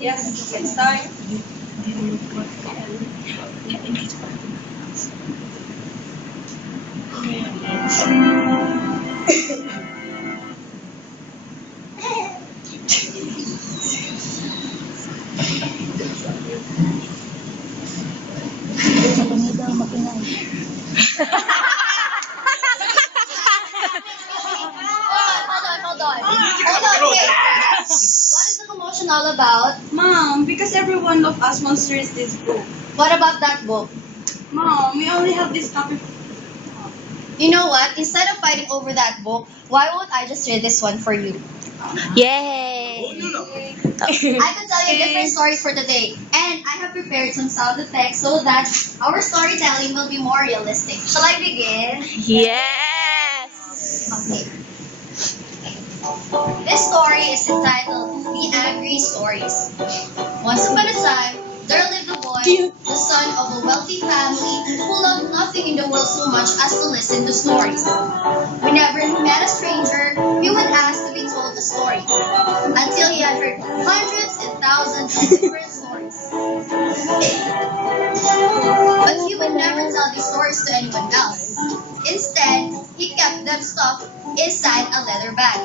Yes, let's start. Hold on, wait. What is the commotion all about? Mom, because every one of us wants to read this book. What about that book? Mom, we only have this copy. You know what? Instead of fighting over that book, why won't I just read this one for you? Yay! I could tell you different stories for today, and I have prepared some sound effects so that our storytelling will be more realistic. Shall I begin? Yes! Okay. This story is entitled The Angry Stories. Once upon a time, there lived a boy, the son of a wealthy family who loved nothing in the world so much as to listen to stories. Whenever he met a stranger, he would ask to be told a story, until he had heard hundreds and thousands of different stories. But he would never tell these stories to anyone else. Instead, he kept them stuffed inside a leather bag.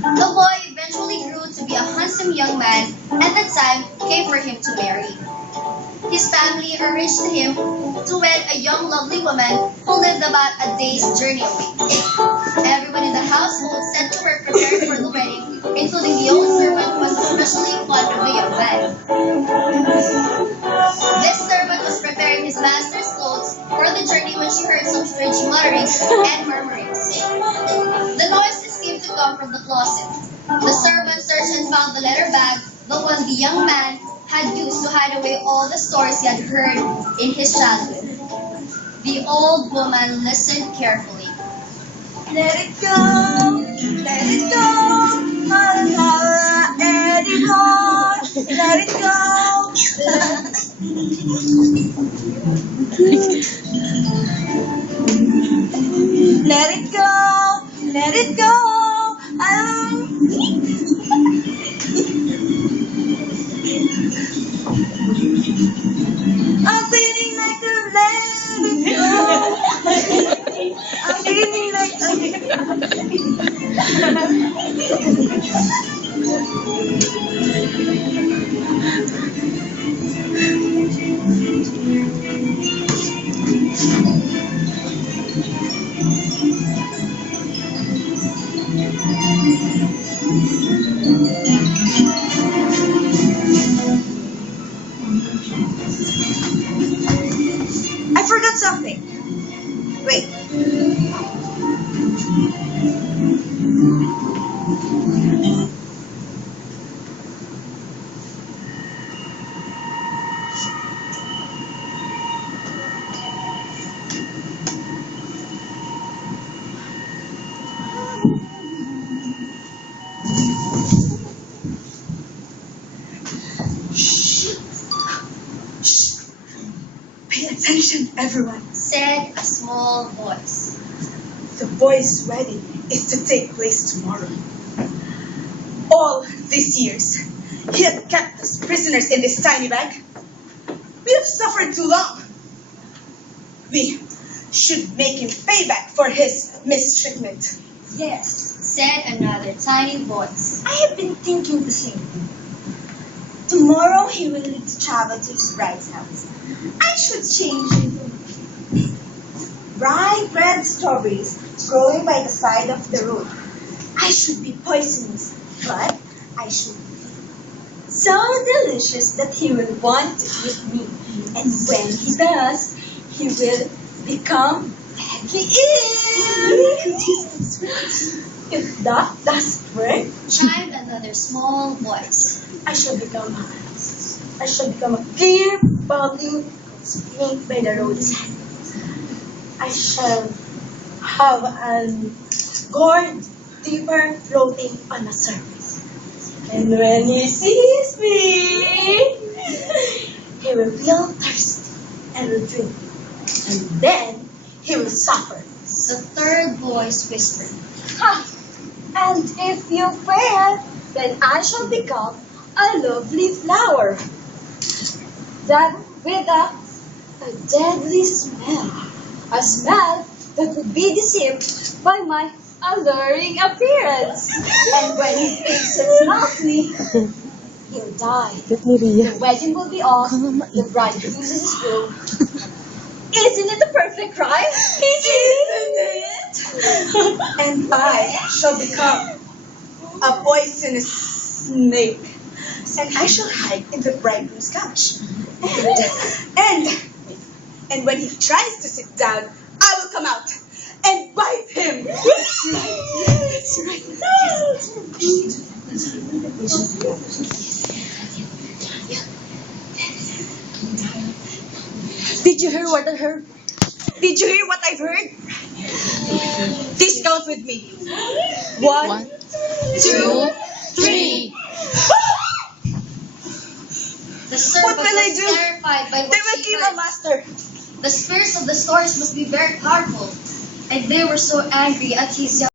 The boy eventually grew to be a handsome young man, and the time came for him to marry. His family arranged him to wed a young lovely woman who lived about a day's journey away. Everyone in the household set to work preparing for the wedding, including the old servant who was especially fond of the young man. This servant was preparing his master's clothes for the journey when she heard some strange mutterings and murmurings. The noises seemed to come from the closet. The servant searched and found the leather bag, the one the young man had used to hide away all the stories he had heard in his childhood. The old woman listened carefully. Let it go, let it go, la la la, let it go, let it go. Let it go, let it go. I'm feeling like a let it go. I'm feeling like I forgot something. Wait. Pay attention, everyone. Said a small voice. The boy's wedding is to take place tomorrow. All these years, he has kept us prisoners in this tiny bag. We have suffered too long. We should make him pay back for his mistreatment. Yes, said another tiny voice. I have been thinking the same thing. Tomorrow he will need to travel to his bride's house. I should change into bright red strawberries growing by the side of the road. I should be poisonous, but I should be so delicious that he will want to eat me. And when he does, he will become like he is. If that doesn't work, Chimed another small voice. I shall become a clear, bubbling spring by the roadside. I shall have a gourd dipper floating on the surface. And when he sees me, he will feel thirsty and will drink. And then he will suffer. The third voice whispered. Ha! And if you fail, then I shall become a lovely flower that with a deadly smell, a smell that would be deceived by my alluring appearance. And when he thinks and smells me, he'll die. The wedding will be off, the bride loses his robe. Isn't it a perfect crime? Isn't it? And I shall become a poisonous snake. And I shall hide in the bridegroom's couch. And when he tries to sit down, I will come out and bite him. That's right. Did you hear what I heard? Did you hear what I've heard? Please count with me. 1, 2, 3. The servant What will I was do? terrified by what They will she kill heard. a master. The spirits of the stars must be very powerful, and they were so angry at his